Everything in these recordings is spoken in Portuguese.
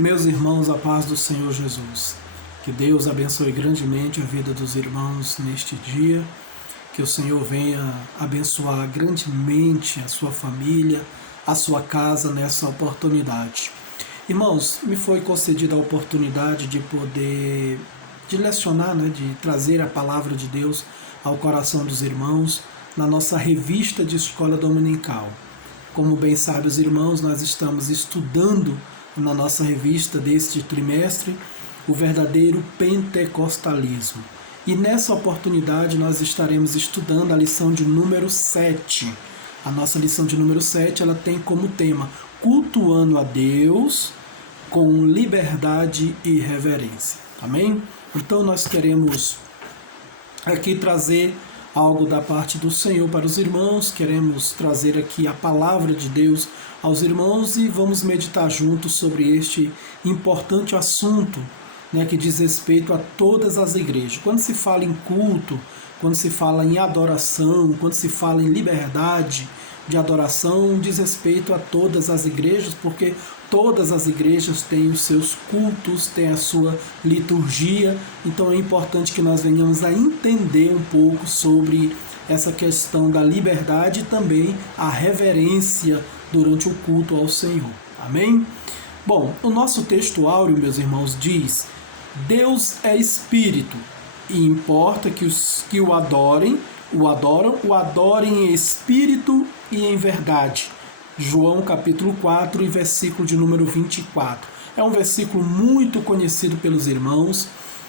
Meus irmãos, a paz do Senhor Jesus. Que Deus abençoe grandemente a vida dos irmãos neste dia. Que o Senhor venha abençoar grandemente a sua família, a sua casa nessa oportunidade. Irmãos, me foi concedida a oportunidade de poder lecionar, de trazer a palavra de Deus ao coração dos irmãos na nossa revista de escola dominical. Como bem sabem os irmãos, nós estamos estudando na nossa revista deste trimestre o verdadeiro pentecostalismo. E nessa oportunidade nós estaremos estudando a lição de número 7. A nossa lição de número 7 ela tem como tema cultuando a Deus com liberdade e reverência. Amém? Então nós queremos aqui trazer algo da parte do Senhor para os irmãos, queremos trazer aqui a palavra de Deus aos irmãos e vamos meditar juntos sobre este importante assunto, que diz respeito a todas as igrejas. Quando se fala em culto, quando se fala em adoração, quando se fala em liberdade de adoração, diz respeito a todas as igrejas, porque todas as igrejas têm os seus cultos, têm a sua liturgia, então é importante que nós venhamos a entender um pouco sobre essa questão da liberdade e também a reverência durante o culto ao Senhor. Amém? Bom, o nosso texto áureo, meus irmãos, diz: Deus é Espírito e importa que os que o adorem em espírito e em verdade. João capítulo 4 e versículo de número 24. É um versículo muito conhecido pelos irmãos,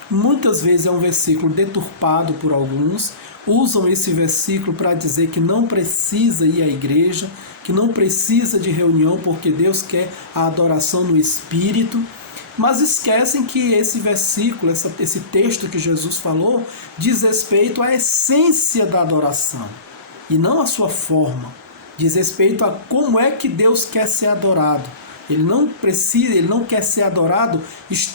muitas vezes é um versículo deturpado por alguns, usam esse versículo para dizer que não precisa ir à igreja, que não precisa de reunião porque Deus quer a adoração no espírito, mas esquecem que esse versículo, esse texto que Jesus falou, diz respeito à essência da adoração e não à sua forma. Diz respeito a como é que Deus quer ser adorado. Ele não quer ser adorado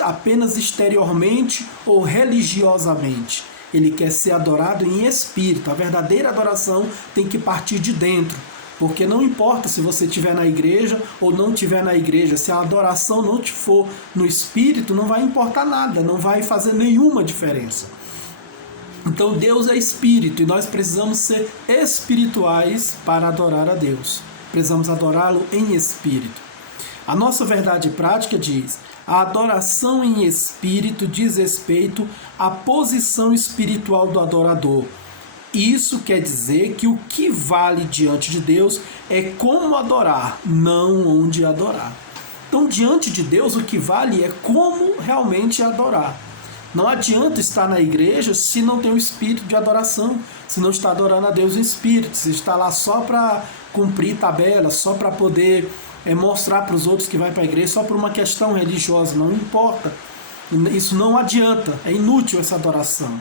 apenas exteriormente ou religiosamente. Ele quer ser adorado em espírito. A verdadeira adoração tem que partir de dentro. Porque não importa se você estiver na igreja ou não estiver na igreja, se a adoração não te for no espírito, não vai importar nada, não vai fazer nenhuma diferença. Então Deus é espírito e nós precisamos ser espirituais para adorar a Deus. Precisamos adorá-lo em espírito. A nossa verdade prática diz: a adoração em espírito diz respeito à posição espiritual do adorador. Isso quer dizer que o que vale diante de Deus é como adorar, não onde adorar. Então, diante de Deus, o que vale é como realmente adorar. Não adianta estar na igreja se não tem o espírito de adoração, se não está adorando a Deus em espírito, se está lá só para cumprir tabela, só para poder mostrar para os outros que vai para a igreja, só por uma questão religiosa, não importa. Isso não adianta, é inútil essa adoração.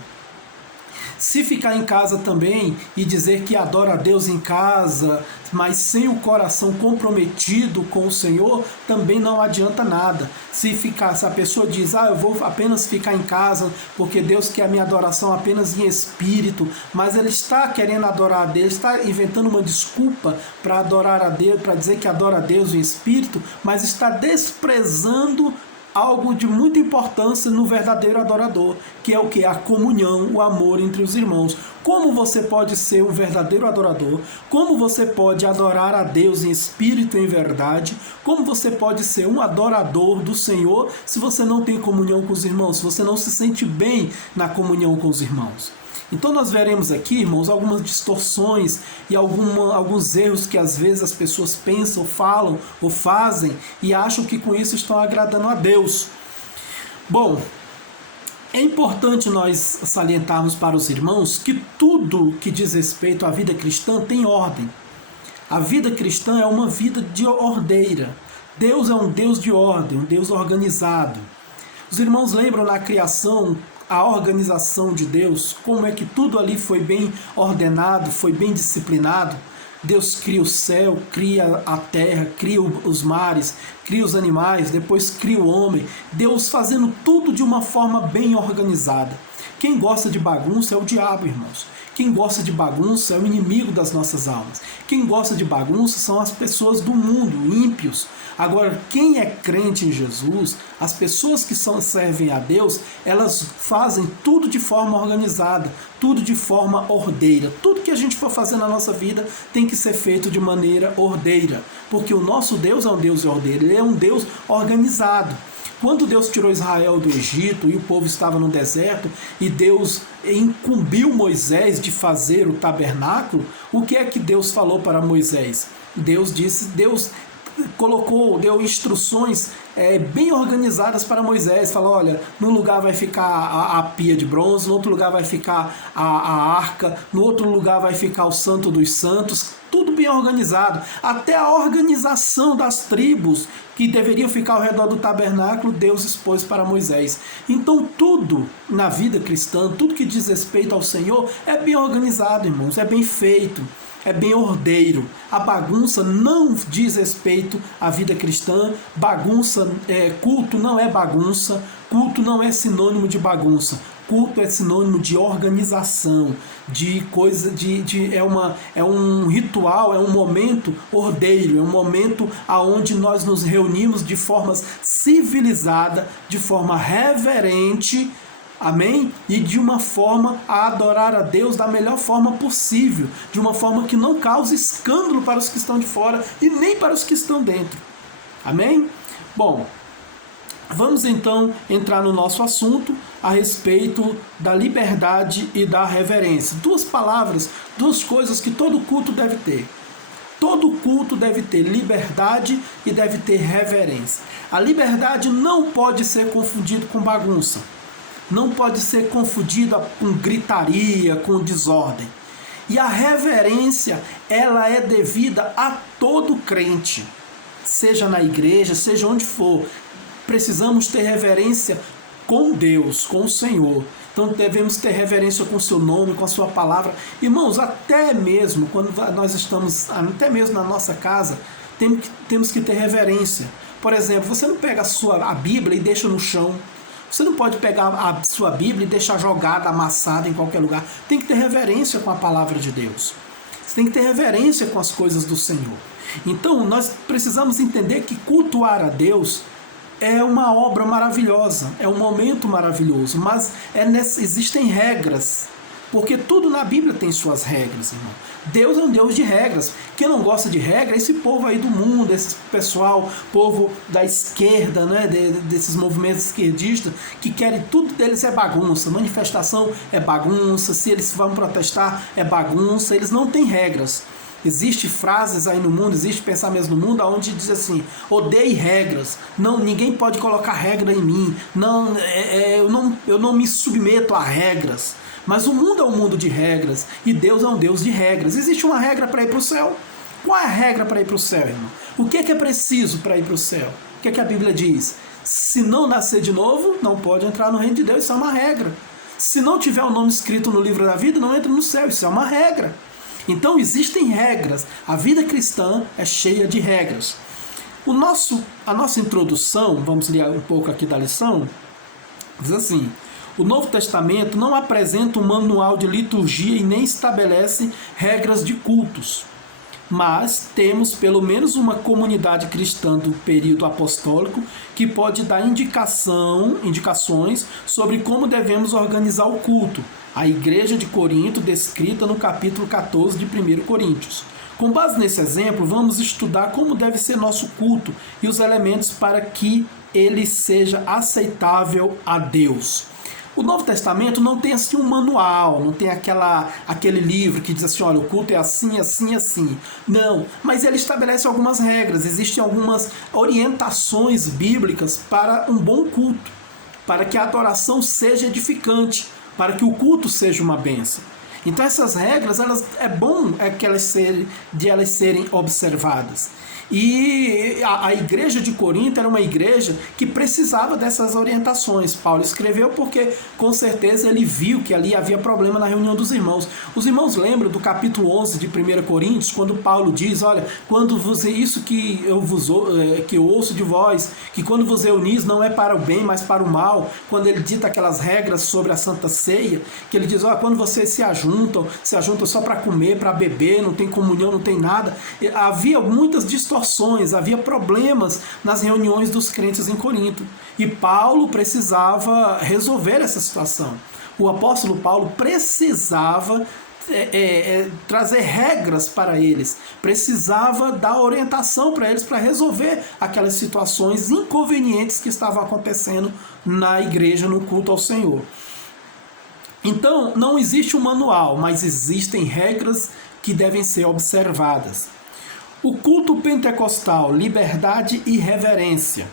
Se ficar em casa também e dizer que adora a Deus em casa, mas sem o coração comprometido com o Senhor, também não adianta nada. Se a pessoa diz: eu vou apenas ficar em casa porque Deus quer a minha adoração apenas em espírito, mas ele está querendo adorar a Deus, está inventando uma desculpa para adorar a Deus, para dizer que adora a Deus em espírito, mas está desprezando algo de muita importância no verdadeiro adorador, que é o que? A comunhão, o amor entre os irmãos. Como você pode ser um verdadeiro adorador? Como você pode adorar a Deus em espírito e em verdade? Como você pode ser um adorador do Senhor se você não tem comunhão com os irmãos, se você não se sente bem na comunhão com os irmãos? Então nós veremos aqui, irmãos, algumas distorções e alguns erros que às vezes as pessoas pensam, falam ou fazem e acham que com isso estão agradando a Deus. Bom, é importante nós salientarmos para os irmãos que tudo que diz respeito à vida cristã tem ordem. A vida cristã é uma vida de ordeira. Deus é um Deus de ordem, um Deus organizado. Os irmãos lembram na criação a organização de Deus, como é que tudo ali foi bem ordenado, foi bem disciplinado. Deus cria o céu, cria a terra, cria os mares, cria os animais, depois cria o homem. Deus fazendo tudo de uma forma bem organizada. Quem gosta de bagunça é o diabo, irmãos. Quem gosta de bagunça é o inimigo das nossas almas. Quem gosta de bagunça são as pessoas do mundo, ímpios. Agora, quem é crente em Jesus, as pessoas que servem a Deus, elas fazem tudo de forma organizada, tudo de forma ordeira. Tudo que a gente for fazer na nossa vida tem que ser feito de maneira ordeira, porque o nosso Deus é um Deus ordeiro, ele é um Deus organizado. Quando Deus tirou Israel do Egito e o povo estava no deserto e Deus incumbiu Moisés de fazer o tabernáculo, o que é que Deus falou para Moisés? Deus deu instruções bem organizadas para Moisés. Falou: olha, num lugar vai ficar a pia de bronze, no outro lugar vai ficar a arca, no outro lugar vai ficar o Santo dos Santos, tudo bem organizado. Até a organização das tribos que deveriam ficar ao redor do tabernáculo, Deus expôs para Moisés. Então tudo na vida cristã, tudo que diz respeito ao Senhor é bem organizado, irmãos, é bem feito, é bem ordeiro. A bagunça não diz respeito à vida cristã. Bagunça, culto não é bagunça, culto não é sinônimo de bagunça. Culto é sinônimo de organização, de coisa, é um ritual, é um momento ordeiro, é um momento onde nós nos reunimos de forma civilizada, de forma reverente, amém? E de uma forma a adorar a Deus da melhor forma possível, de uma forma que não cause escândalo para os que estão de fora e nem para os que estão dentro, amém? Bom, vamos então entrar no nosso assunto a respeito da liberdade e da reverência. Duas palavras, duas coisas que todo culto deve ter. Todo culto deve ter liberdade e deve ter reverência. A liberdade não pode ser confundida com bagunça. Não pode ser confundida com gritaria, com desordem. E a reverência, ela é devida a todo crente, seja na igreja, seja onde for. Precisamos ter reverência com Deus, com o Senhor. Então devemos ter reverência com o seu nome, com a sua palavra. Irmãos, até mesmo quando nós estamos, até mesmo na nossa casa, temos que ter reverência. Por exemplo, você não pega a Bíblia e deixa no chão. Você não pode pegar a sua Bíblia e deixar jogada, amassada em qualquer lugar. Tem que ter reverência com a palavra de Deus. Você tem que ter reverência com as coisas do Senhor. Então nós precisamos entender que cultuar a Deus é uma obra maravilhosa, é um momento maravilhoso, mas existem regras, porque tudo na Bíblia tem suas regras, irmão. Deus é um Deus de regras. Quem não gosta de regra é esse povo aí do mundo, esse pessoal, povo da esquerda, né, desses movimentos esquerdistas, que querem, tudo deles é bagunça, manifestação é bagunça, se eles vão protestar é bagunça, eles não têm regras. Existem frases aí no mundo, existe pensamentos no mundo onde diz assim: odeie regras, não, ninguém pode colocar regra em mim, não, eu não me submeto a regras. Mas o mundo é um mundo de regras e Deus é um Deus de regras. Existe uma regra para ir para o céu? Qual é a regra para ir para o céu, irmão? O que é preciso para ir para o céu? O que é que a Bíblia diz? Se não nascer de novo, não pode entrar no reino de Deus, isso é uma regra. Se não tiver o nome escrito no livro da vida, não entra no céu, isso é uma regra. Então existem regras. A vida cristã é cheia de regras. A nossa introdução, vamos ler um pouco aqui da lição, diz assim: o Novo Testamento não apresenta um manual de liturgia e nem estabelece regras de cultos, mas temos pelo menos uma comunidade cristã do período apostólico que pode dar indicações sobre como devemos organizar o culto. A igreja de Corinto, descrita no capítulo 14 de 1 Coríntios. Com base nesse exemplo, vamos estudar como deve ser nosso culto e os elementos para que ele seja aceitável a Deus. O Novo Testamento não tem assim um manual, não tem aquele livro que diz assim: olha, o culto é assim, assim, assim. Não, mas ele estabelece algumas regras, existem algumas orientações bíblicas para um bom culto, para que a adoração seja edificante, para que o culto seja uma bênção. Então essas regras, é bom que elas serem observadas. E a igreja de Corinto era uma igreja que precisava dessas orientações. Paulo escreveu porque, com certeza, ele viu que ali havia problema na reunião dos irmãos. Os irmãos lembram do capítulo 11 de 1 Coríntios, quando Paulo diz, olha, quando você, isso que eu ouço de vós, que quando vos reunis não é para o bem, mas para o mal, quando ele dita aquelas regras sobre a Santa Ceia, que ele diz, olha, quando vocês se ajuntam só para comer, para beber, não tem comunhão, não tem nada. Havia muitas distorções, havia problemas nas reuniões dos crentes em Corinto. E Paulo precisava resolver essa situação. O apóstolo Paulo precisava trazer regras para eles, precisava dar orientação para eles para resolver aquelas situações inconvenientes que estavam acontecendo na igreja, no culto ao Senhor. Então, não existe um manual, mas existem regras que devem ser observadas. O culto pentecostal, liberdade e reverência.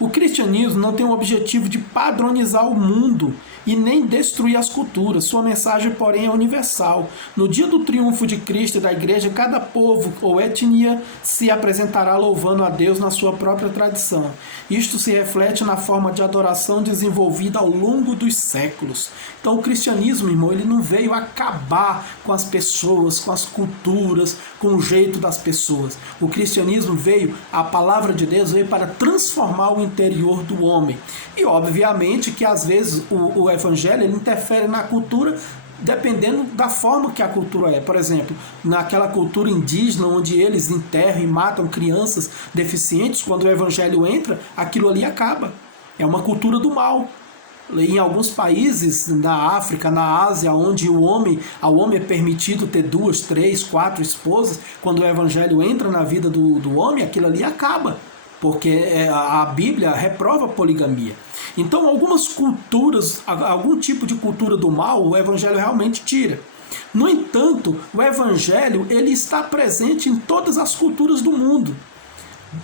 O cristianismo não tem o objetivo de padronizar o mundo e nem destruir as culturas. Sua mensagem, porém, é universal. No dia do triunfo de Cristo e da igreja, cada povo ou etnia se apresentará louvando a Deus na sua própria tradição. Isto se reflete na forma de adoração desenvolvida ao longo dos séculos. Então o cristianismo, irmão, ele não veio acabar com as pessoas, com as culturas, com o jeito das pessoas. O cristianismo veio, a palavra de Deus veio para transformar o interior do homem. E obviamente que às vezes o evangelho ele interfere na cultura dependendo da forma que a cultura é. Por exemplo, naquela cultura indígena onde eles enterram e matam crianças deficientes, quando o evangelho entra, aquilo ali acaba. É uma cultura do mal. Em alguns países na África, na Ásia, onde ao homem é permitido ter 2, 3, 4 esposas, quando o evangelho entra na vida do homem, aquilo ali acaba. Porque a Bíblia reprova a poligamia. Então, algumas culturas, algum tipo de cultura do mal, o Evangelho realmente tira. No entanto, o Evangelho ele está presente em todas as culturas do mundo.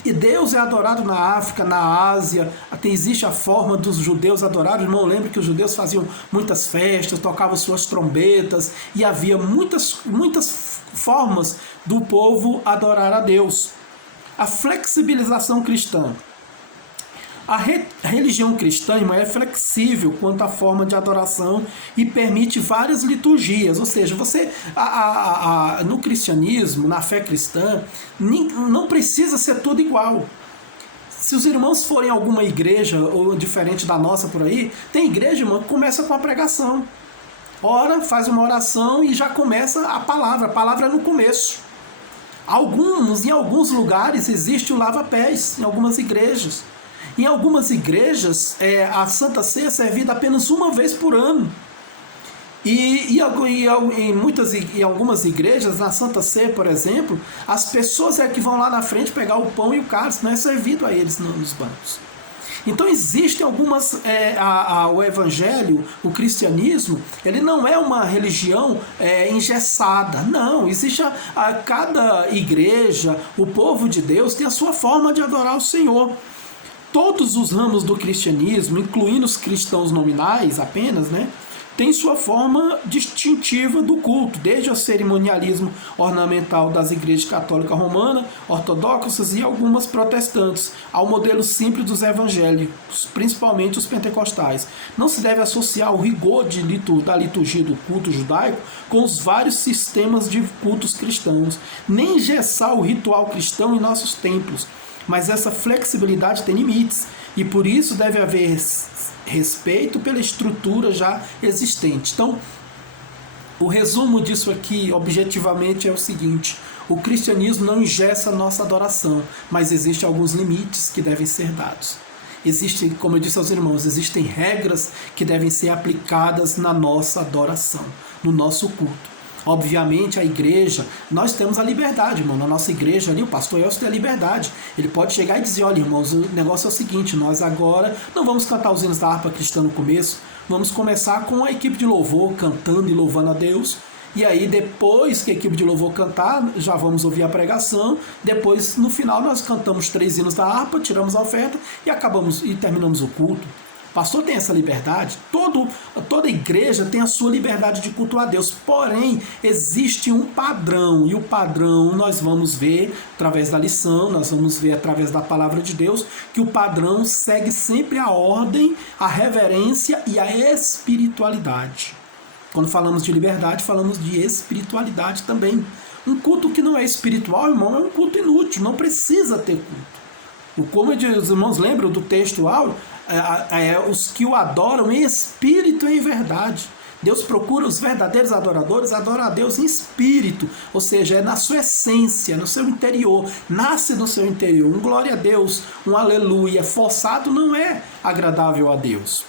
E Deus é adorado na África, na Ásia, até existe a forma dos judeus adorados. Irmão, lembra que os judeus faziam muitas festas, tocavam suas trombetas, e havia muitas formas do povo adorar a Deus. A flexibilização cristã. A religião cristã, irmão, é flexível quanto à forma de adoração e permite várias liturgias. Ou seja, você no cristianismo, na fé cristã, não precisa ser tudo igual. Se os irmãos forem a alguma igreja, ou diferente da nossa por aí, tem igreja, irmão, que começa com a pregação. Ora, faz uma oração e já começa a palavra é no começo. Em alguns lugares existe o lava-pés, em algumas igrejas. Em algumas igrejas, a Santa Ceia é servida apenas uma vez por ano. E em algumas igrejas, na Santa Ceia, por exemplo, as pessoas que vão lá na frente pegar o pão e o cálice, não é servido a eles nos bancos. Então existem algumas, o evangelho, o cristianismo, ele não é uma religião engessada, não, existe cada igreja, o povo de Deus tem a sua forma de adorar o Senhor. Todos os ramos do cristianismo, incluindo os cristãos nominais apenas, tem sua forma distintiva do culto, desde o cerimonialismo ornamental das igrejas católica romana, ortodoxas e algumas protestantes, ao modelo simples dos evangélicos, principalmente os pentecostais. Não se deve associar o rigor da liturgia do culto judaico com os vários sistemas de cultos cristãos, nem engessar o ritual cristão em nossos templos, mas essa flexibilidade tem limites, e por isso deve haver respeito pela estrutura já existente. Então, o resumo disso aqui, objetivamente, é o seguinte: o cristianismo não engessa a nossa adoração, mas existem alguns limites que devem ser dados. Existem, como eu disse aos irmãos, existem regras que devem ser aplicadas na nossa adoração, no nosso culto. Obviamente a igreja, nós temos a liberdade, irmão. Na nossa igreja ali, o pastor Elcio tem a liberdade. Ele pode chegar e dizer: olha, irmãos, o negócio é o seguinte, nós agora não vamos cantar os hinos da harpa cristã no começo, vamos começar com a equipe de louvor cantando e louvando a Deus. E aí depois que a equipe de louvor cantar, já vamos ouvir a pregação. Depois, no final, nós cantamos 3 hinos da harpa, tiramos a oferta e terminamos o culto. O pastor tem essa liberdade, toda igreja tem a sua liberdade de cultuar a Deus, porém existe um padrão, e o padrão nós vamos ver através da lição, nós vamos ver através da palavra de Deus, que o padrão segue sempre a ordem, a reverência e a espiritualidade. Quando falamos de liberdade, falamos de espiritualidade também. Um culto que não é espiritual, irmão, é um culto inútil, não precisa ter culto. Como os irmãos lembram do texto áureo, os que o adoram em espírito e em verdade. Deus procura os verdadeiros adoradores, adoram a Deus em espírito, ou seja, é na sua essência, no seu interior, nasce no seu interior. Um glória a Deus, um aleluia forçado não é agradável a Deus.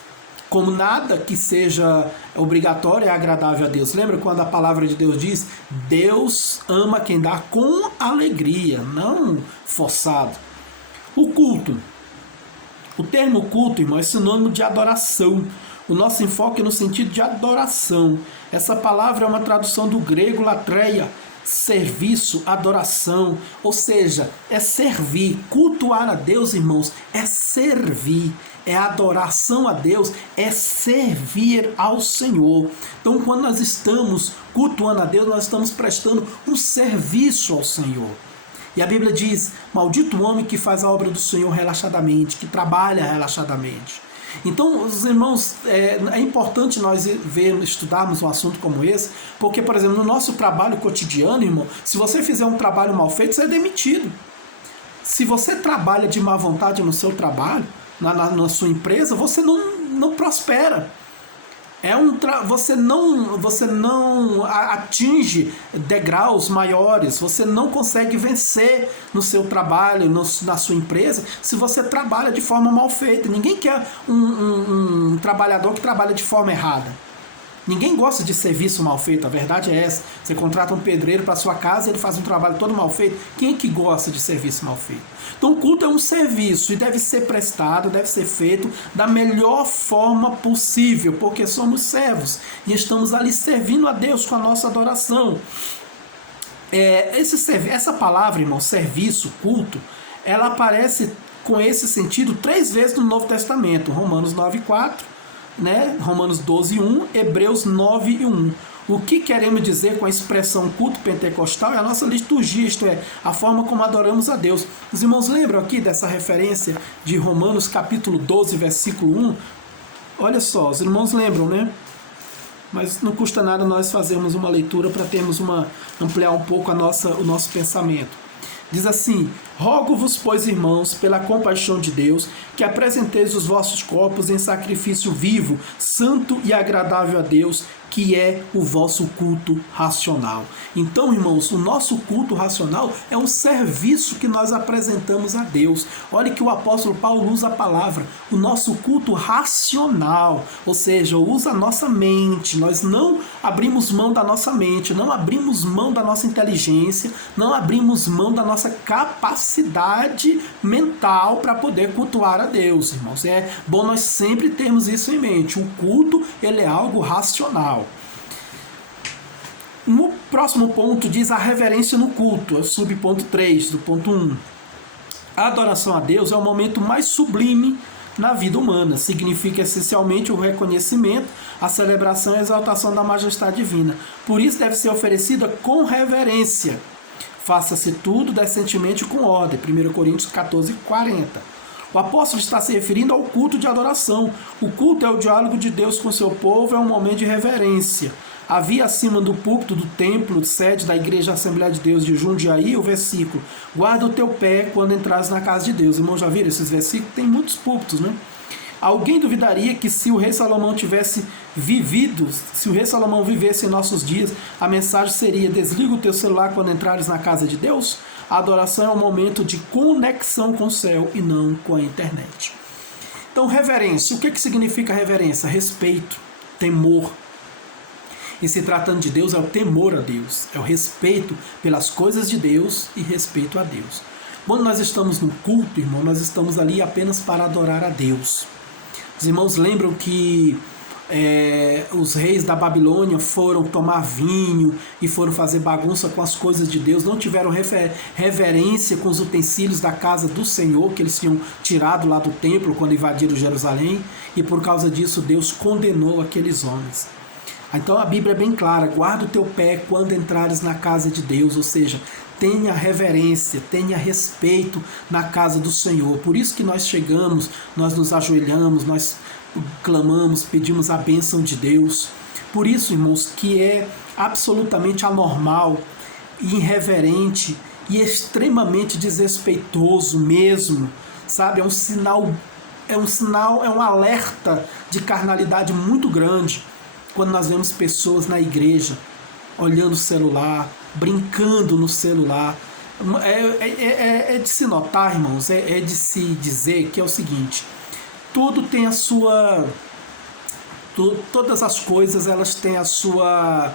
Como nada que seja obrigatório é agradável a Deus. Lembra quando a palavra de Deus diz: Deus ama quem dá com alegria, não forçado. O culto. O termo culto, irmão, é sinônimo de adoração. O nosso enfoque é no sentido de adoração. Essa palavra é uma tradução do grego latreia, serviço, adoração, ou seja, é servir. Cultuar a Deus, irmãos, é servir. É adoração a Deus, é servir ao Senhor. Então, quando nós estamos cultuando a Deus, nós estamos prestando um serviço ao Senhor. E a Bíblia diz: maldito o homem que faz a obra do Senhor relaxadamente, que trabalha relaxadamente. Então, os irmãos, é importante nós estudarmos um assunto como esse, porque, por exemplo, no nosso trabalho cotidiano, irmão, se você fizer um trabalho mal feito, você é demitido. Se você trabalha de má vontade no seu trabalho, na sua empresa, você não prospera. Você não atinge degraus maiores, você não consegue vencer no seu trabalho, na sua empresa, se você trabalha de forma mal feita. Ninguém quer um trabalhador que trabalha de forma errada. Ninguém gosta de serviço mal feito, a verdade é essa. Você contrata um pedreiro para sua casa e ele faz um trabalho todo mal feito. Quem é que gosta de serviço mal feito? Então o culto é um serviço e deve ser prestado, deve ser feito da melhor forma possível, porque somos servos e estamos ali servindo a Deus com a nossa adoração. Essa palavra, irmão, serviço, culto, ela aparece com esse sentido 3 vezes no Novo Testamento. Romanos 9:4, Romanos 12:1, Hebreus 9:1. O que queremos dizer com a expressão culto pentecostal é a nossa liturgia, isto é, a forma como adoramos a Deus. Os irmãos lembram aqui dessa referência de Romanos capítulo 12, versículo 1? Olha só, os irmãos lembram, né? Mas não custa nada nós fazermos uma leitura para ampliar um pouco o nosso pensamento. Diz assim: rogo-vos, pois, irmãos, pela compaixão de Deus, que apresenteis os vossos corpos em sacrifício vivo, santo e agradável a Deus, que é o vosso culto racional. Então, irmãos, o nosso culto racional é um serviço que nós apresentamos a Deus. Olha que o apóstolo Paulo usa a palavra, o nosso culto racional, ou seja, usa a nossa mente. Nós não abrimos mão da nossa mente, não abrimos mão da nossa inteligência, não abrimos mão da nossa capacidade mental para poder cultuar a Deus, irmãos. É bom nós sempre termos isso em mente. O culto, ele é algo racional. No próximo ponto diz a reverência no culto, é o subponto 3 do ponto 1. A adoração a Deus é o momento mais sublime na vida humana. Significa essencialmente o reconhecimento, a celebração e a exaltação da majestade divina. Por isso deve ser oferecida com reverência. Faça-se tudo decentemente com ordem. 1 Coríntios 14:40. O apóstolo está se referindo ao culto de adoração. O culto é o diálogo de Deus com seu povo, é um momento de reverência. Havia acima do púlpito do templo, sede da Igreja Assembleia de Deus de Jundiaí, o versículo: guarda o teu pé quando entras na casa de Deus. Irmãos, já viram esses versículos? Tem muitos púlpitos, né? Alguém duvidaria que se o rei Salomão tivesse vivido, se o rei Salomão vivesse em nossos dias, a mensagem seria: desliga o teu celular quando entrares na casa de Deus? A adoração é um momento de conexão com o céu e não com a internet. Então, reverência. O que significa reverência? Respeito, temor. E se tratando de Deus, é o temor a Deus, é o respeito pelas coisas de Deus e respeito a Deus. Quando nós estamos no culto, irmão, nós estamos ali apenas para adorar a Deus. Os irmãos lembram que os reis da Babilônia foram tomar vinho e foram fazer bagunça com as coisas de Deus, não tiveram reverência com os utensílios da casa do Senhor, que eles tinham tirado lá do templo quando invadiram Jerusalém, e por causa disso Deus condenou aqueles homens. Então a Bíblia é bem clara: guarda o teu pé quando entrares na casa de Deus, ou seja, tenha reverência, tenha respeito na casa do Senhor. Por isso que nós chegamos, nós nos ajoelhamos, nós clamamos, pedimos a bênção de Deus. Por isso, irmãos, que é absolutamente anormal, irreverente e extremamente desrespeitoso mesmo, sabe? É um alerta de carnalidade muito grande quando nós vemos pessoas na igreja olhando o celular, brincando no celular. É de se notar, irmãos, é de se dizer que é o seguinte: tudo tem a sua... todas as coisas elas têm a sua...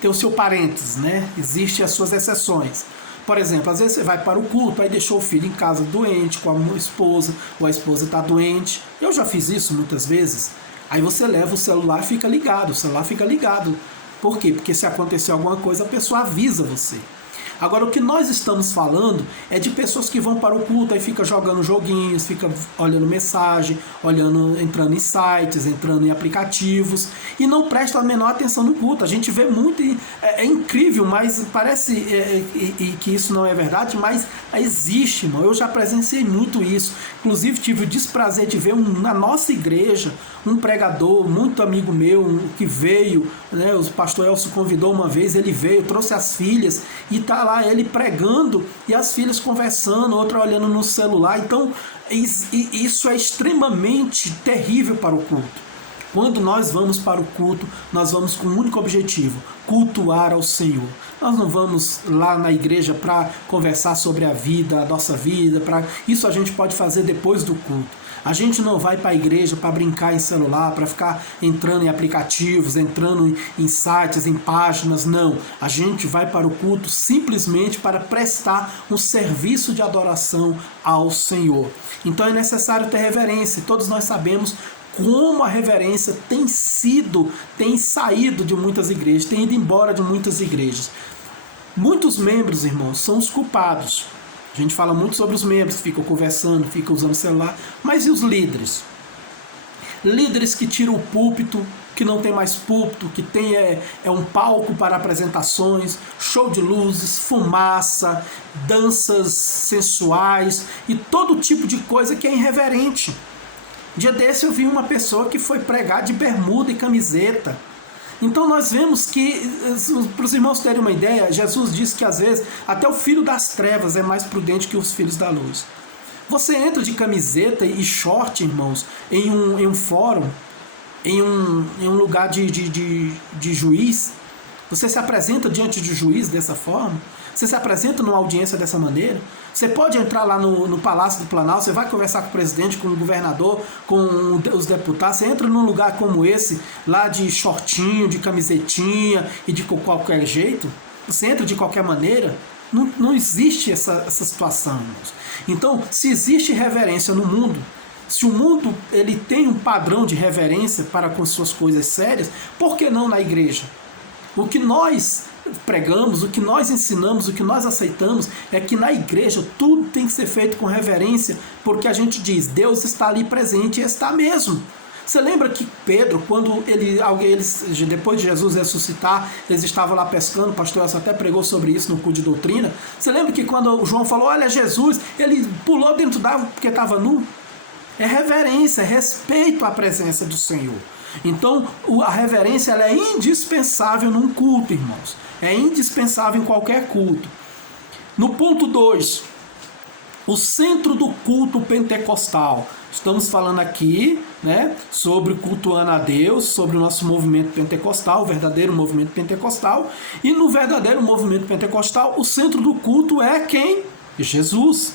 tem o seu parênteses, né? Existem as suas exceções. Por exemplo, às vezes você vai para o culto, aí deixou o filho em casa doente, com a esposa, ou a esposa está doente. Eu já fiz isso muitas vezes. Aí você leva o celular e fica ligado, o celular fica ligado. Por quê? Porque se acontecer alguma coisa, a pessoa avisa você. Agora, o que nós estamos falando é de pessoas que vão para o culto e ficam jogando joguinhos, ficam olhando mensagem, entrando em sites, entrando em aplicativos e não prestam a menor atenção no culto. A gente vê muito, é incrível, mas parece que isso não é verdade, mas existe, irmão. Eu já presenciei muito isso. Inclusive, tive o desprazer de ver na nossa igreja um pregador, muito amigo meu, que veio, né, o pastor Elcio convidou uma vez, ele veio, trouxe as filhas e está lá ele pregando e as filhas conversando, outra olhando no celular. Então isso é extremamente terrível para o culto. Quando nós vamos para o culto, nós vamos com um único objetivo: cultuar ao Senhor. Nós não vamos lá na igreja para conversar sobre a vida, a nossa vida. Isso a gente pode fazer depois do culto. A gente não vai para a igreja para brincar em celular, para ficar entrando em aplicativos, entrando em sites, em páginas, não. A gente vai para o culto simplesmente para prestar um serviço de adoração ao Senhor. Então é necessário ter reverência. Todos nós sabemos como a reverência tem saído de muitas igrejas, tem ido embora de muitas igrejas. Muitos membros, irmãos, são os culpados. A gente fala muito sobre os membros, ficam conversando, ficam usando celular, mas e os líderes? Líderes que tiram o púlpito, que não tem mais púlpito, que tem um palco para apresentações, show de luzes, fumaça, danças sensuais e todo tipo de coisa que é irreverente. Dia desse eu vi uma pessoa que foi pregar de bermuda e camiseta. Então nós vemos que, para os irmãos terem uma ideia, Jesus disse que às vezes até o filho das trevas é mais prudente que os filhos da luz. Você entra de camiseta e short, irmãos, em um fórum, em um lugar de juiz, você se apresenta diante de juiz dessa forma, você se apresenta numa audiência dessa maneira, você pode entrar lá no Palácio do Planalto, você vai conversar com o presidente, com o governador, com os deputados, você entra num lugar como esse, lá de shortinho, de camisetinha e de qualquer jeito, você entra de qualquer maneira. Não existe essa situação, irmãos. Então, se existe reverência no mundo, se o mundo ele tem um padrão de reverência para com suas coisas sérias, por que não na igreja? O que nós pregamos, o que nós ensinamos, o que nós aceitamos é que na igreja tudo tem que ser feito com reverência, porque a gente diz: Deus está ali presente e está mesmo. Você lembra que Pedro, quando eles depois de Jesus ressuscitar, eles estavam lá pescando, o pastor Elcio até pregou sobre isso no culto de doutrina. Você lembra que quando o João falou: olha Jesus, ele pulou dentro d'água porque estava nu? É reverência, é respeito à presença do Senhor. Então a reverência ela é indispensável num culto, irmãos. É indispensável em qualquer culto. No ponto 2, o centro do culto pentecostal. Estamos falando aqui, né, sobre cultuando a Deus, sobre o nosso movimento pentecostal, o verdadeiro movimento pentecostal. E no verdadeiro movimento pentecostal, o centro do culto é quem? Jesus.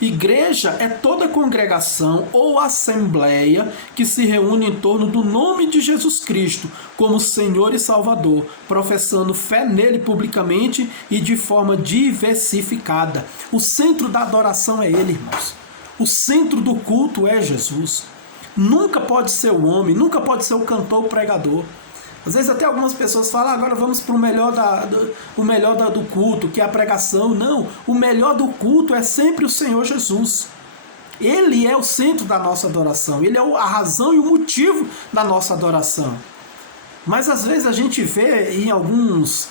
Igreja é toda congregação ou assembleia que se reúne em torno do nome de Jesus Cristo como Senhor e Salvador, professando fé nele publicamente e de forma diversificada. O centro da adoração é ele, irmãos. O centro do culto é Jesus. Nunca pode ser o homem, nunca pode ser o cantor, o pregador. Às vezes até algumas pessoas falam, agora vamos para o melhor do culto, que é a pregação. Não, o melhor do culto é sempre o Senhor Jesus. Ele é o centro da nossa adoração, ele é a razão e o motivo da nossa adoração. Mas às vezes a gente vê em alguns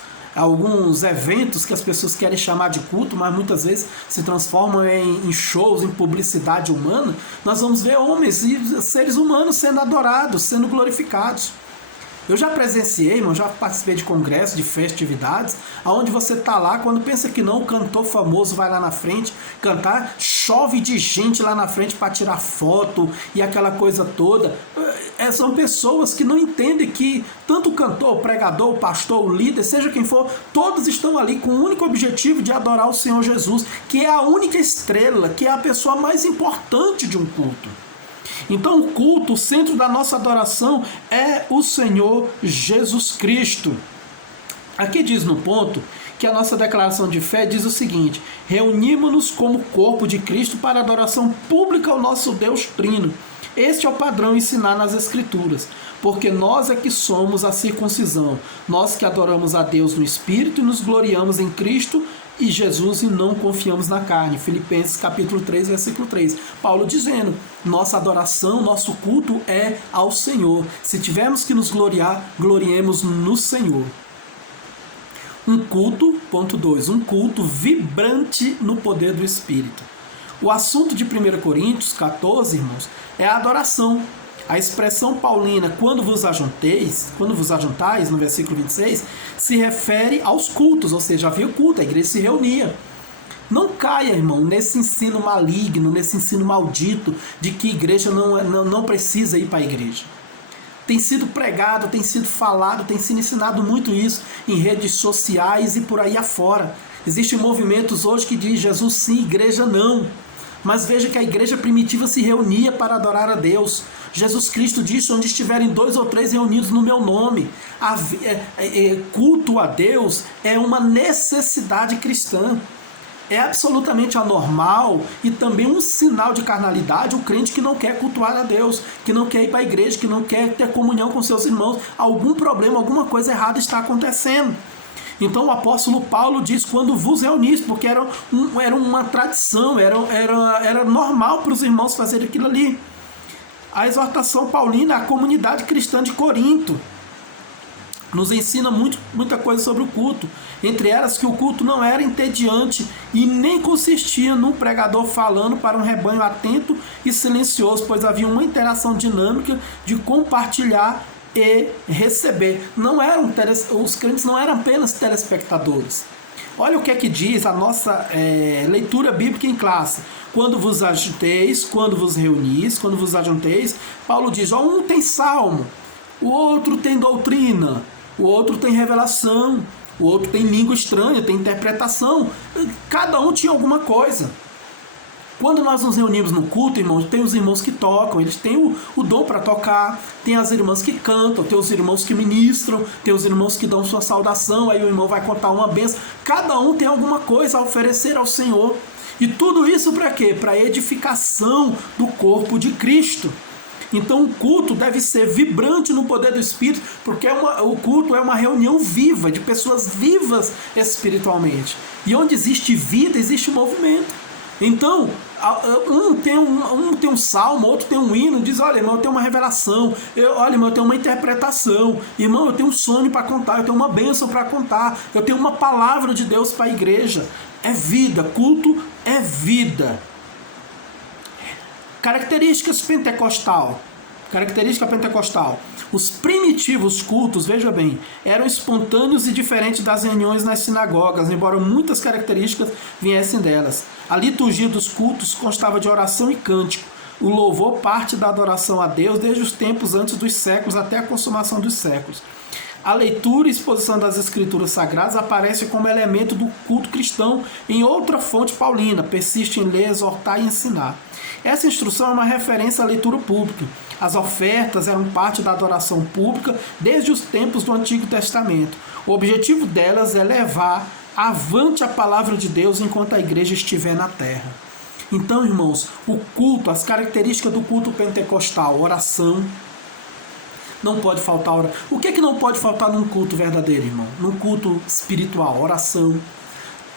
eventos que as pessoas querem chamar de culto, mas muitas vezes se transformam em shows, em publicidade humana. Nós vamos ver homens e seres humanos sendo adorados, sendo glorificados. Eu já presenciei, irmão, já participei de congressos, de festividades, onde você está lá, quando pensa que não, o cantor famoso vai lá na frente cantar, chove de gente lá na frente para tirar foto e aquela coisa toda. São pessoas que não entendem que tanto o cantor, o pregador, o pastor, o líder, seja quem for, todos estão ali com o único objetivo de adorar o Senhor Jesus, que é a única estrela, que é a pessoa mais importante de um culto. Então o culto, o centro da nossa adoração é o Senhor Jesus Cristo. Aqui diz no ponto que a nossa declaração de fé diz o seguinte: reunimos-nos como corpo de Cristo para adoração pública ao nosso Deus Trino. Este é o padrão ensinar nas Escrituras, porque nós é que somos a circuncisão, nós que adoramos a Deus no Espírito e nos gloriamos em Cristo e Jesus e não confiamos na carne. Filipenses capítulo 3, versículo 3. Paulo dizendo, nossa adoração, nosso culto é ao Senhor. Se tivermos que nos gloriar, gloriemos no Senhor. Um culto, ponto 2, um culto vibrante no poder do Espírito. O assunto de 1 Coríntios 14, irmãos, é a adoração. A expressão paulina, quando vos ajuntais, no versículo 26, se refere aos cultos, ou seja, havia culto, a igreja se reunia. Não caia, irmão, nesse ensino maligno, nesse ensino maldito, de que igreja não precisa ir para a igreja. Tem sido pregado, tem sido falado, tem sido ensinado muito isso em redes sociais e por aí afora. Existem movimentos hoje que dizem Jesus sim, igreja não. Mas veja que a igreja primitiva se reunia para adorar a Deus. Jesus Cristo disse, onde estiverem 2 ou 3 reunidos no meu nome. Culto a Deus é uma necessidade cristã. É absolutamente anormal e também um sinal de carnalidade o crente que não quer cultuar a Deus, que não quer ir para a igreja, que não quer ter comunhão com seus irmãos. Algum problema, alguma coisa errada está acontecendo. Então o apóstolo Paulo diz, quando vos reunis, porque era uma tradição, era normal para os irmãos fazerem aquilo ali. A exortação paulina à comunidade cristã de Corinto nos ensina muita coisa sobre o culto. Entre elas que o culto não era entediante e nem consistia num pregador falando para um rebanho atento e silencioso, pois havia uma interação dinâmica de compartilhar e receber. Os crentes não eram apenas telespectadores. Olha o que é que diz a nossa leitura bíblica em classe. Quando vos ajunteis, quando vos reunis, quando vos ajunteis, Paulo diz, um tem salmo, o outro tem doutrina, o outro tem revelação, o outro tem língua estranha, tem interpretação. Cada um tinha alguma coisa. Quando nós nos reunimos no culto, irmãos, tem os irmãos que tocam, eles têm o dom para tocar, tem as irmãs que cantam, tem os irmãos que ministram, tem os irmãos que dão sua saudação, aí o irmão vai contar uma bênção. Cada um tem alguma coisa a oferecer ao Senhor. E tudo isso para quê? Para a edificação do corpo de Cristo. Então o culto deve ser vibrante no poder do Espírito, porque o culto é uma reunião viva, de pessoas vivas espiritualmente. E onde existe vida, existe movimento. Então, um tem um salmo, outro tem um hino, diz, olha, irmão, eu tenho uma revelação, olha, irmão, eu tenho uma interpretação, irmão, eu tenho um sonho para contar, eu tenho uma bênção para contar, eu tenho uma palavra de Deus para a igreja. É vida, culto é vida. Característica pentecostal. Os primitivos cultos, veja bem, eram espontâneos e diferentes das reuniões nas sinagogas, embora muitas características viessem delas. A liturgia dos cultos constava de oração e cântico. O louvor parte da adoração a Deus desde os tempos antes dos séculos até a consumação dos séculos. A leitura e exposição das escrituras sagradas aparece como elemento do culto cristão em outra fonte paulina, persiste em ler, exortar e ensinar. Essa instrução é uma referência à leitura pública. As ofertas eram parte da adoração pública desde os tempos do Antigo Testamento. O objetivo delas é levar avante a palavra de Deus enquanto a igreja estiver na terra. Então, irmãos, o culto, as características do culto pentecostal, oração, não pode faltar oração. O que não pode faltar num culto verdadeiro, irmão? Num culto espiritual, oração,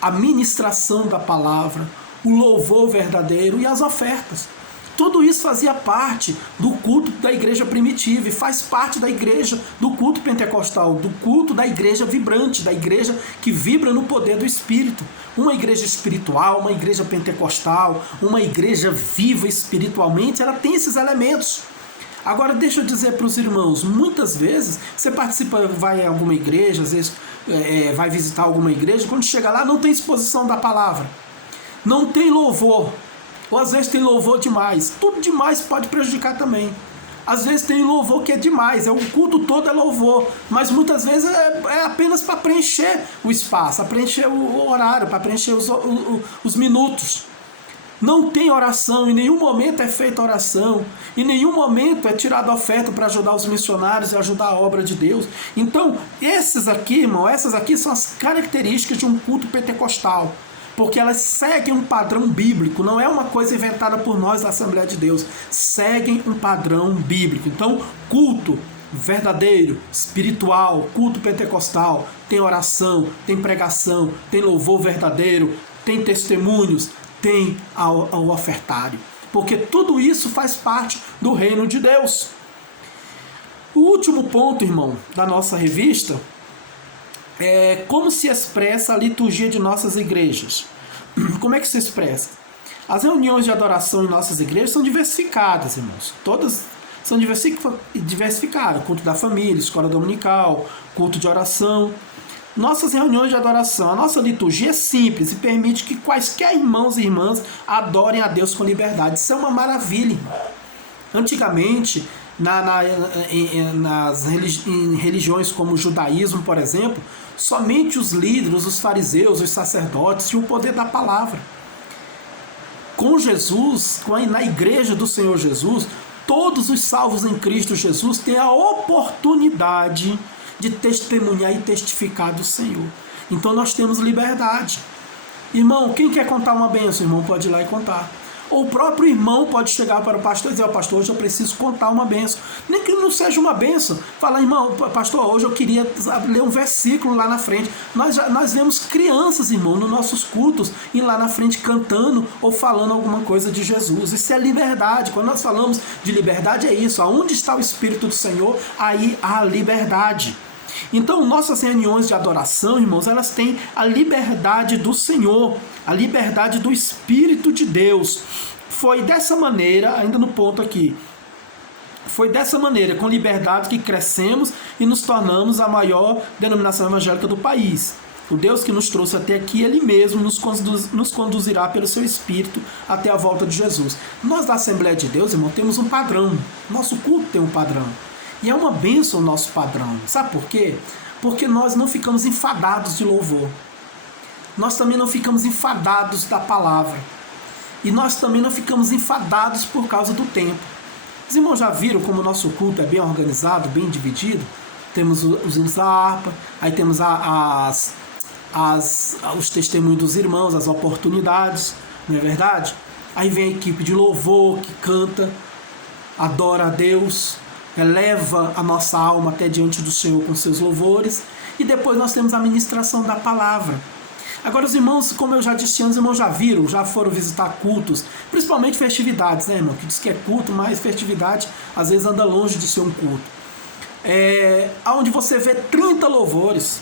a ministração da palavra, o louvor verdadeiro e as ofertas. Tudo isso fazia parte do culto da igreja primitiva e faz parte da igreja, do culto pentecostal, do culto da igreja vibrante, da igreja que vibra no poder do Espírito. Uma igreja espiritual, uma igreja pentecostal, uma igreja viva espiritualmente, ela tem esses elementos. Agora deixa eu dizer para os irmãos, muitas vezes você participa, vai em alguma igreja, às vezes vai visitar alguma igreja, quando chega lá não tem exposição da palavra, não tem louvor, ou às vezes tem louvor demais. Tudo demais pode prejudicar também. Às vezes tem louvor que é demais, o culto todo é louvor, mas muitas vezes é apenas para preencher o espaço, para preencher o horário, para preencher os minutos. Não tem oração, em nenhum momento é feita oração, em nenhum momento é tirada oferta para ajudar os missionários e ajudar a obra de Deus. Então, esses aqui, irmão, essas aqui são as características de um culto pentecostal, porque elas seguem um padrão bíblico, não é uma coisa inventada por nós da Assembleia de Deus, seguem um padrão bíblico. Então, culto verdadeiro, espiritual, culto pentecostal, tem oração, tem pregação, tem louvor verdadeiro, tem testemunhos, tem ao ofertário, porque tudo isso faz parte do reino de Deus. O último ponto, irmão, da nossa revista é como se expressa a liturgia de nossas igrejas. Como é que se expressa? As reuniões de adoração em nossas igrejas são diversificadas, irmãos. Todas são diversificadas. Culto da família, escola dominical, culto de oração. Nossas reuniões de adoração, a nossa liturgia é simples e permite que quaisquer irmãos e irmãs adorem a Deus com liberdade. Isso é uma maravilha, irmão. Antigamente, em religiões como o judaísmo, por exemplo, somente os líderes, os fariseus, os sacerdotes tinham o poder da palavra. Com Jesus, na igreja do Senhor Jesus, todos os salvos em Cristo Jesus têm a oportunidade de testemunhar e testificar do Senhor. Então nós temos liberdade. Irmão, quem quer contar uma bênção, irmão, pode ir lá e contar. Ou o próprio irmão pode chegar para o pastor e dizer: pastor, hoje eu preciso contar uma bênção. Nem que não seja uma bênção. Fala: irmão, pastor, hoje eu queria ler um versículo lá na frente. Nós vemos crianças, irmão, nos nossos cultos, ir lá na frente cantando ou falando alguma coisa de Jesus. Isso é liberdade. Quando nós falamos de liberdade, é isso. Aonde está o Espírito do Senhor, aí há liberdade. Então, nossas reuniões de adoração, irmãos, elas têm a liberdade do Senhor, a liberdade do Espírito de Deus. Foi dessa maneira, ainda no ponto aqui, foi dessa maneira, com liberdade, que crescemos e nos tornamos a maior denominação evangélica do país. O Deus que nos trouxe até aqui, Ele mesmo nos conduzirá pelo seu Espírito até a volta de Jesus. Nós da Assembleia de Deus, irmão, temos um padrão. Nosso culto tem um padrão. E é uma bênção o nosso padrão. Sabe por quê? Porque nós não ficamos enfadados de louvor. Nós também não ficamos enfadados da palavra. E nós também não ficamos enfadados por causa do tempo. Os irmãos já viram como o nosso culto é bem organizado, bem dividido? Temos os hinos da harpa, aí temos os testemunhos dos irmãos, as oportunidades, não é verdade? Aí vem a equipe de louvor que canta, adora a Deus, eleva a nossa alma até diante do Senhor com seus louvores, e depois nós temos a ministração da palavra. Agora os irmãos, como eu já disse antes, os irmãos já viram, já foram visitar cultos, principalmente festividades, né, irmão? Que diz que é culto, mas festividade às vezes anda longe de ser um culto. Onde você vê 30 louvores.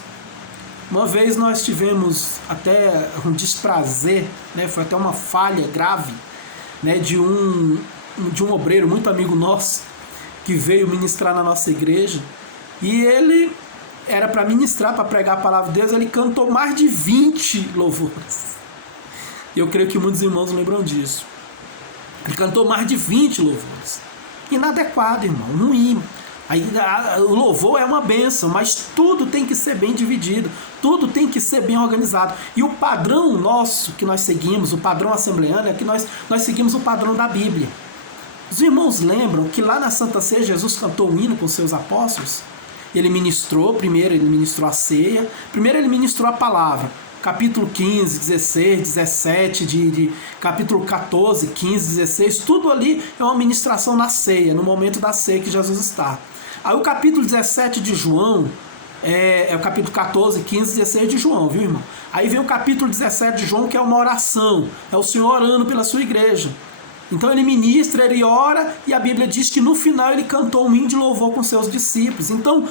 Uma vez nós tivemos até um desprazer, né, foi até uma falha grave, né, de um obreiro muito amigo nosso, que veio ministrar na nossa igreja, e ele era para ministrar, para pregar a palavra de Deus, ele cantou mais de 20 louvores. Eu creio que muitos irmãos lembram disso. Ele cantou mais de 20 louvores. Inadequado, irmão, ruim. Aí, o louvor é uma bênção, mas tudo tem que ser bem dividido, tudo tem que ser bem organizado. E o padrão nosso que nós seguimos, o padrão assembleano, é que nós seguimos o padrão da Bíblia. Os irmãos lembram que lá na Santa Ceia Jesus cantou um hino com seus apóstolos? Ele ministrou, primeiro ele ministrou a ceia, primeiro ele ministrou a palavra, capítulo 15, 16, 17, de capítulo 14, 15, 16, tudo ali é uma ministração na ceia, no momento da ceia que Jesus está. Aí o capítulo 17 de João, é o capítulo 14, 15, 16 de João, viu, irmão? Aí vem o capítulo 17 de João, que é uma oração, é o Senhor orando pela sua igreja. Então ele ministra, ele ora, e a Bíblia diz que no final ele cantou um hino de louvor com seus discípulos. Então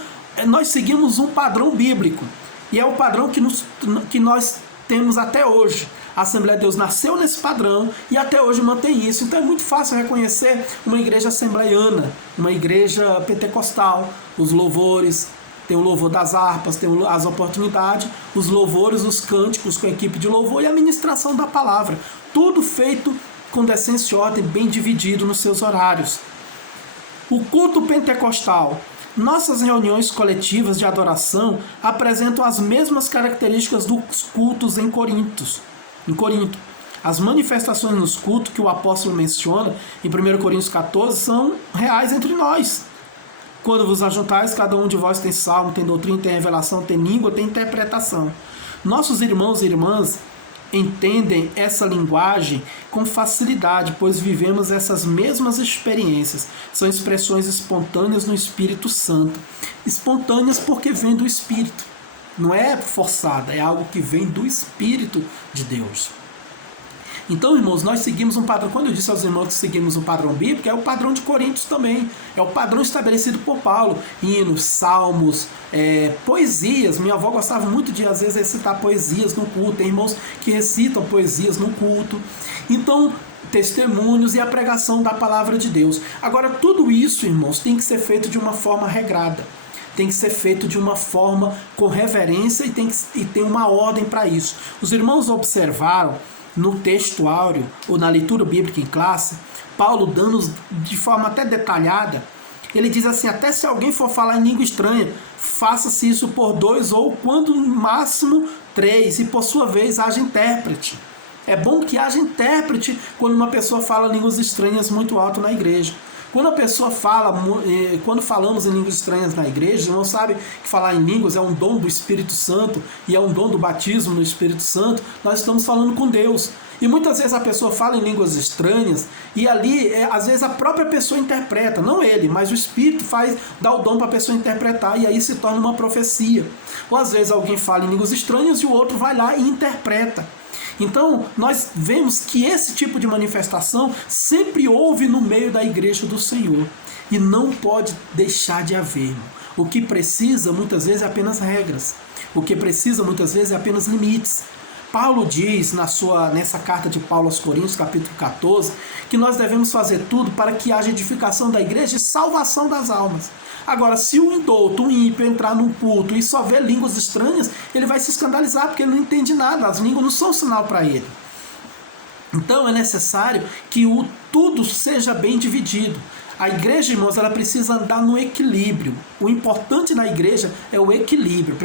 nós seguimos um padrão bíblico, e é o padrão que nós temos até hoje. A Assembleia de Deus nasceu nesse padrão e até hoje mantém isso. Então é muito fácil reconhecer uma igreja assembleiana, uma igreja pentecostal, os louvores, tem o louvor das harpas, tem as oportunidades, os louvores, os cânticos com a equipe de louvor e a ministração da palavra. Tudo feito com decência e ordem, bem dividido nos seus horários. O culto pentecostal. Nossas reuniões coletivas de adoração apresentam as mesmas características dos cultos em Corinto. As manifestações nos cultos que o apóstolo menciona em 1 Coríntios 14 são reais entre nós. Quando vos ajuntais, cada um de vós tem salmo, tem doutrina, tem revelação, tem língua, tem interpretação. Nossos irmãos e irmãs entendem essa linguagem com facilidade, pois vivemos essas mesmas experiências. São expressões espontâneas no Espírito Santo. Espontâneas porque vem do Espírito. Não é forçada, é algo que vem do Espírito de Deus. Então, irmãos, nós seguimos um padrão. Quando eu disse aos irmãos que seguimos um padrão bíblico, é o padrão de Coríntios também. É o padrão estabelecido por Paulo. Hinos, salmos, poesias. Minha avó gostava muito de, às vezes, recitar poesias no culto. Tem irmãos que recitam poesias no culto. Então, testemunhos e a pregação da palavra de Deus. Agora, tudo isso, irmãos, tem que ser feito de uma forma regrada. Tem que ser feito de uma forma com reverência e tem uma ordem para isso. Os irmãos observaram no textuário ou na leitura bíblica em classe, Paulo dando de forma até detalhada, ele diz assim: até se alguém for falar em língua estranha, faça-se isso por 2 ou quando no máximo 3, e por sua vez haja intérprete. É bom que haja intérprete quando uma pessoa fala línguas estranhas muito alto na igreja. Quando a pessoa fala, quando falamos em línguas estranhas na igreja, não sabe que falar em línguas é um dom do Espírito Santo e é um dom do batismo no Espírito Santo, nós estamos falando com Deus. E muitas vezes a pessoa fala em línguas estranhas e ali, às vezes a própria pessoa interpreta, não ele, mas o Espírito dá o dom para a pessoa interpretar e aí se torna uma profecia. Ou às vezes alguém fala em línguas estranhas e o outro vai lá e interpreta. Então, nós vemos que esse tipo de manifestação sempre houve no meio da igreja do Senhor. E não pode deixar de haver. O que precisa, muitas vezes, é apenas regras. O que precisa, muitas vezes, é apenas limites. Paulo diz nessa carta de Paulo aos Coríntios, capítulo 14, que nós devemos fazer tudo para que haja edificação da igreja e salvação das almas. Agora, se o indouto, o ímpio, entrar num culto e só ver línguas estranhas, ele vai se escandalizar, porque ele não entende nada, as línguas não são sinal para ele. Então é necessário que tudo seja bem dividido. A igreja, irmãos, ela precisa andar no equilíbrio. O importante na igreja é o equilíbrio.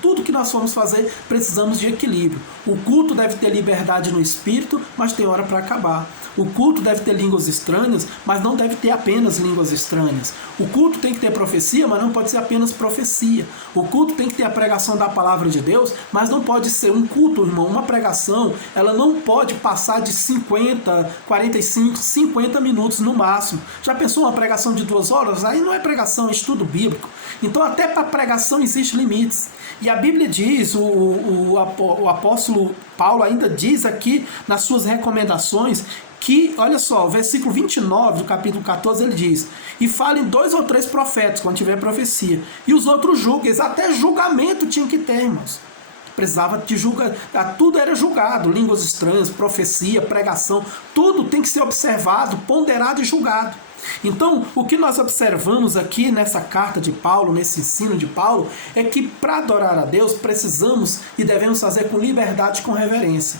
Tudo que nós formos fazer, precisamos de equilíbrio. O culto deve ter liberdade no espírito, mas tem hora para acabar. O culto deve ter línguas estranhas, mas não deve ter apenas línguas estranhas. O culto tem que ter profecia, mas não pode ser apenas profecia. O culto tem que ter a pregação da palavra de Deus, mas não pode ser um culto, irmão, uma pregação, ela não pode passar de 50, 45, 50 minutos no máximo. Já pensou uma pregação de 2 horas? Aí não é pregação, é estudo bíblico. Então até para pregação existem limites. E a Bíblia diz, o apóstolo Paulo ainda diz aqui nas suas recomendações que, olha só, o versículo 29 do capítulo 14 ele diz: e falem 2 ou 3 profetas quando tiver profecia, e os outros julguem. Até julgamento tinha que ter, irmãos. Precisava de julgar, tudo era julgado, línguas estranhas, profecia, pregação, tudo tem que ser observado, ponderado e julgado. Então, o que nós observamos aqui nessa carta de Paulo, nesse ensino de Paulo, é que para adorar a Deus precisamos e devemos fazer com liberdade e com reverência.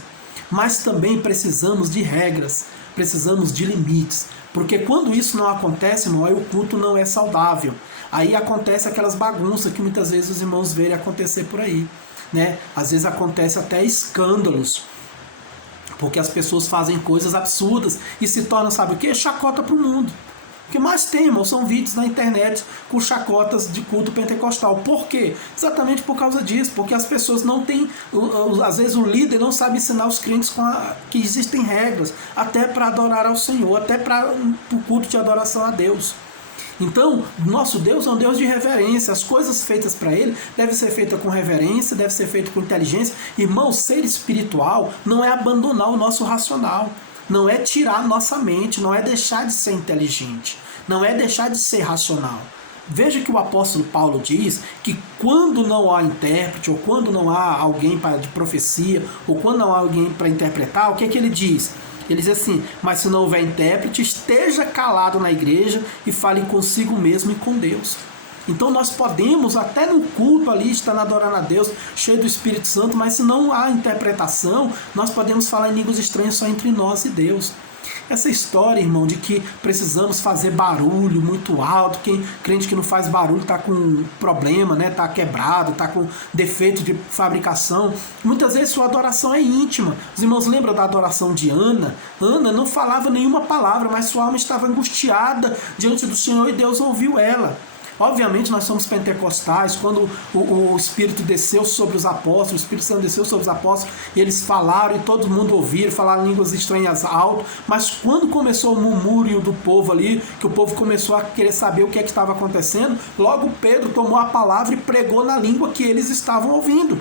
Mas também precisamos de regras, precisamos de limites. Porque quando isso não acontece, irmão, aí o culto não é saudável. Aí acontece aquelas bagunças que muitas vezes os irmãos veem acontecer por aí. Né? Às vezes acontece até escândalos, porque as pessoas fazem coisas absurdas e se tornam, sabe o que? Chacota para o mundo. O que mais tem, irmão, são vídeos na internet com chacotas de culto pentecostal. Por quê? Exatamente por causa disso, porque as pessoas não têm, às vezes o líder não sabe ensinar os crentes que existem regras, até para adorar ao Senhor, até para o culto de adoração a Deus. Então, nosso Deus é um Deus de reverência. As coisas feitas para Ele devem ser feitas com reverência, devem ser feitas com inteligência. Irmão, ser espiritual não é abandonar o nosso racional, não é tirar nossa mente, não é deixar de ser inteligente, não é deixar de ser racional. Veja que o apóstolo Paulo diz que quando não há intérprete, ou quando não há alguém de profecia, ou quando não há alguém para interpretar, o que é que ele diz? Ele diz assim: mas se não houver intérprete, esteja calado na igreja e fale consigo mesmo e com Deus. Então nós podemos até no culto ali estar adorando a Deus, cheio do Espírito Santo, mas se não há interpretação, nós podemos falar em línguas estranhas só entre nós e Deus. Essa história, irmão, de que precisamos fazer barulho muito alto, quem crente que não faz barulho está com problema, né? Está quebrado, está com defeito de fabricação. Muitas vezes sua adoração é íntima. Os irmãos lembram da adoração de Ana? Ana não falava nenhuma palavra, mas sua alma estava angustiada diante do Senhor e Deus ouviu ela. Obviamente nós somos pentecostais, quando o Espírito desceu sobre os apóstolos, o Espírito Santo desceu sobre os apóstolos, e eles falaram, e todo mundo ouviu, falaram línguas estranhas alto, mas quando começou o murmúrio do povo ali, que o povo começou a querer saber o que é que estava acontecendo, logo Pedro tomou a palavra e pregou na língua que eles estavam ouvindo.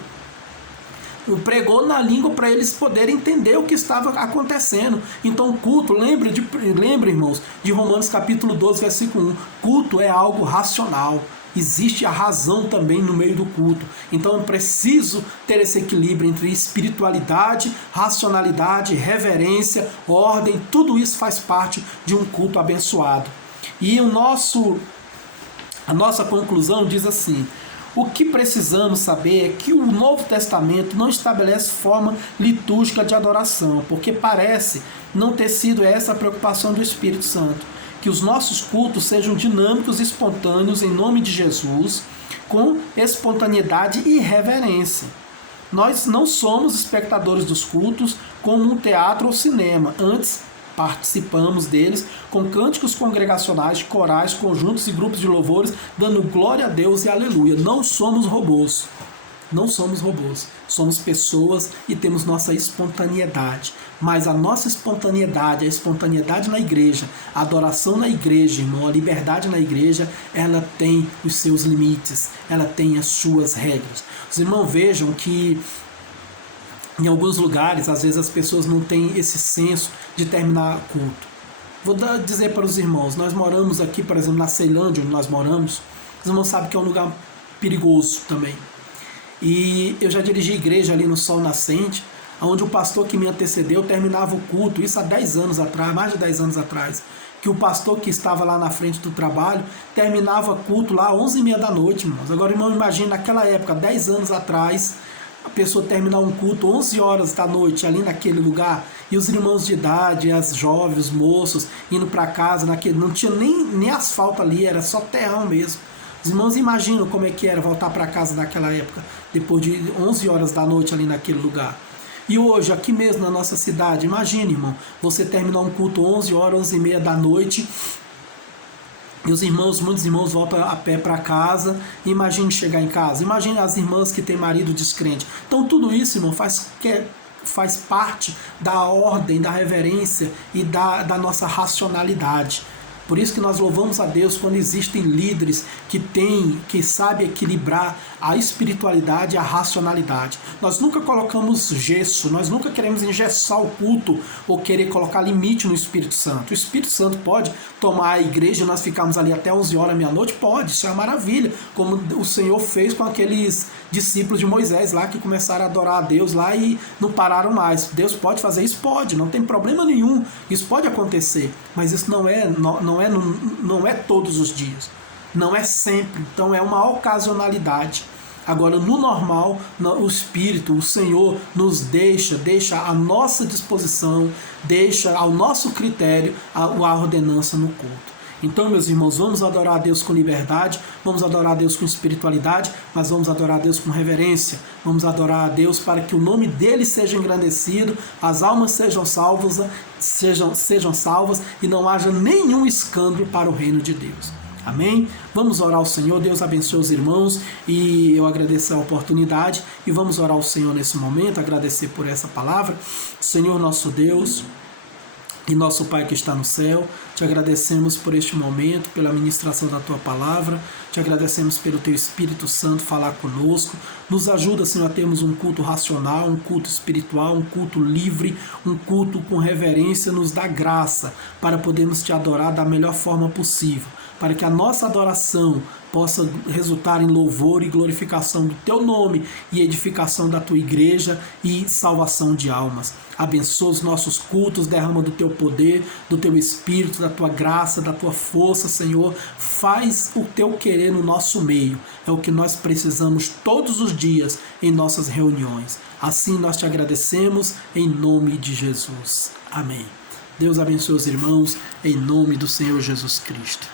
Pregou na língua para eles poderem entender o que estava acontecendo. Então culto, lembre, irmãos, de Romanos capítulo 12, versículo 1. Culto é algo racional. Existe a razão também no meio do culto. Então é preciso ter esse equilíbrio entre espiritualidade, racionalidade, reverência, ordem. Tudo isso faz parte de um culto abençoado. E a nossa conclusão diz assim: o que precisamos saber é que o Novo Testamento não estabelece forma litúrgica de adoração, porque parece não ter sido essa a preocupação do Espírito Santo. Que os nossos cultos sejam dinâmicos e espontâneos em nome de Jesus, com espontaneidade e reverência. Nós não somos espectadores dos cultos como um teatro ou cinema, antes participamos deles com cânticos congregacionais, corais, conjuntos e grupos de louvores, dando glória a Deus e aleluia. Não somos robôs. Não somos robôs. Somos pessoas e temos nossa espontaneidade. Mas a nossa espontaneidade, a espontaneidade na igreja, a adoração na igreja, irmão, a liberdade na igreja, ela tem os seus limites, ela tem as suas regras. Os irmãos vejam que em alguns lugares, às vezes as pessoas não têm esse senso de terminar culto. Vou dizer para os irmãos, nós moramos aqui, por exemplo, na Ceilândia, onde nós moramos, os irmãos sabem que é um lugar perigoso também. E eu já dirigi igreja ali no Sol Nascente, onde o pastor que me antecedeu terminava o culto, isso há 10 anos atrás, mais de 10 anos atrás, que o pastor que estava lá na frente do trabalho terminava culto lá às 11h30 da noite, irmãos. Agora, irmão, imagine naquela época, 10 anos atrás, a pessoa terminar um culto 11 horas da noite ali naquele lugar, e os irmãos de idade, as jovens, os moços indo para casa, não tinha nem asfalto ali, era só terrão mesmo. Os irmãos imaginam como é que era voltar para casa naquela época, depois de 11 horas da noite ali naquele lugar. E hoje, aqui mesmo na nossa cidade, imagine, irmão, você terminar um culto 11 horas, 11h30 da noite, e os irmãos, muitos irmãos voltam a pé para casa. Imagine chegar em casa. Imagine as irmãs que têm marido descrente. Então tudo isso, irmão, faz parte da ordem, da reverência e da nossa racionalidade. Por isso que nós louvamos a Deus quando existem líderes que sabem equilibrar a espiritualidade e a racionalidade. Nós nunca colocamos gesso, nós nunca queremos engessar o culto ou querer colocar limite no Espírito Santo. O Espírito Santo pode tomar a igreja e nós ficarmos ali até 11 horas, meia-noite? Pode, isso é uma maravilha, como o Senhor fez com aqueles discípulos de Moisés lá que começaram a adorar a Deus lá e não pararam mais. Deus pode fazer isso? Pode, não tem problema nenhum, isso pode acontecer, mas isso não é todos os dias, não é sempre, então é uma ocasionalidade. Agora, no normal, o Espírito, o Senhor nos deixa à nossa disposição, deixa ao nosso critério a ordenança no culto. Então, meus irmãos, vamos adorar a Deus com liberdade, vamos adorar a Deus com espiritualidade, mas vamos adorar a Deus com reverência. Vamos adorar a Deus para que o nome dele seja engrandecido, as almas sejam salvas e não haja nenhum escândalo para o reino de Deus. Amém? Vamos orar ao Senhor. Deus abençoe os irmãos e eu agradeço a oportunidade e vamos orar ao Senhor nesse momento, agradecer por essa palavra. Senhor nosso Deus e nosso Pai que está no céu, te agradecemos por este momento, pela ministração da Tua palavra, te agradecemos pelo Teu Espírito Santo falar conosco. Nos ajuda, Senhor, a termos um culto racional, um culto espiritual, um culto livre, um culto com reverência. Nos dá graça para podermos Te adorar da melhor forma possível, para que a nossa adoração possa resultar em louvor e glorificação do Teu nome e edificação da Tua igreja e salvação de almas. Abençoa os nossos cultos, derrama do Teu poder, do Teu Espírito, da Tua graça, da Tua força, Senhor. Faz o Teu querer no nosso meio. É o que nós precisamos todos os dias em nossas reuniões. Assim nós Te agradecemos em nome de Jesus. Amém. Deus abençoe os irmãos em nome do Senhor Jesus Cristo.